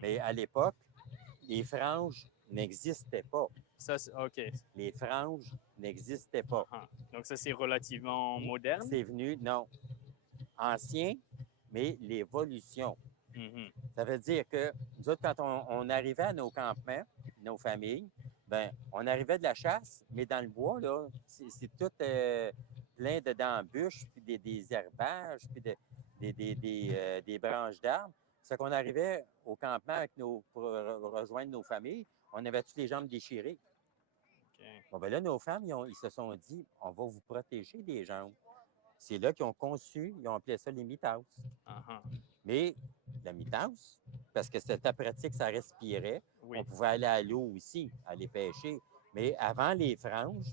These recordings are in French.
Mais à l'époque, les franges n'existaient pas. Ça, OK. Les franges n'existaient pas. Donc, ça, c'est relativement moderne? C'est venu, non, ancien, mais l'évolution. Mhm. Ça veut dire que nous autres, quand on arrivait à nos campements, nos familles, ben, on arrivait de la chasse, mais dans le bois, là, c'est tout plein d'embûches, puis des herbages, puis des branches d'arbres. C'est qu'on arrivait au campement pour rejoindre nos familles, on avait toutes les jambes déchirées. OK. Bon, ben là, nos femmes, ils se sont dit, on va vous protéger des jambes. C'est là qu'ils ont conçu, ils ont appelé ça les mitas. Mais la mitasse, parce que c'était pratique, ça respirait. Oui. On pouvait aller à l'eau aussi, aller pêcher. Mais avant les franges,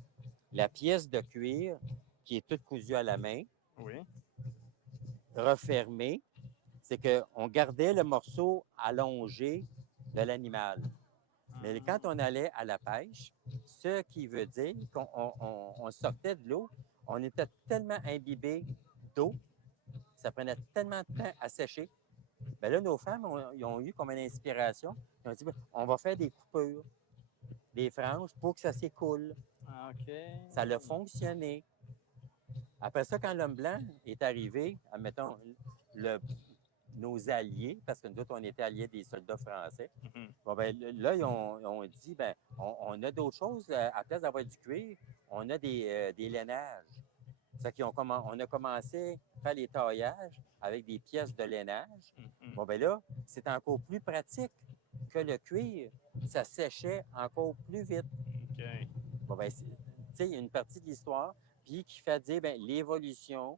la pièce de cuir qui est toute cousue à la main, Oui. refermée, c'est qu'on gardait le morceau allongé de l'animal. Mais quand on allait à la pêche, ce qui veut dire qu'on sortait de l'eau, on était tellement imbibé d'eau, ça prenait tellement de temps à sécher. Bien là, nos femmes, ils ont eu comme une inspiration. Ils ont dit, on va faire des coupures, des franges pour que ça s'écoule. OK. Ça a fonctionné. Après ça, quand l'homme blanc est arrivé, admettons, nos alliés, parce que nous autres, on était alliés des soldats français, bon, ben, là, ils ont dit, ben, on a d'autres choses. À place d'avoir du cuir, on a des lainages. C'est qu'on on a commencé à faire les taillages avec des pièces de lainage. Bon, ben là, c'est encore plus pratique que le cuir. Ça séchait encore plus vite. OK. Bon, ben, tu sais, il y a une partie de l'histoire, puis qui fait dire, ben, l'évolution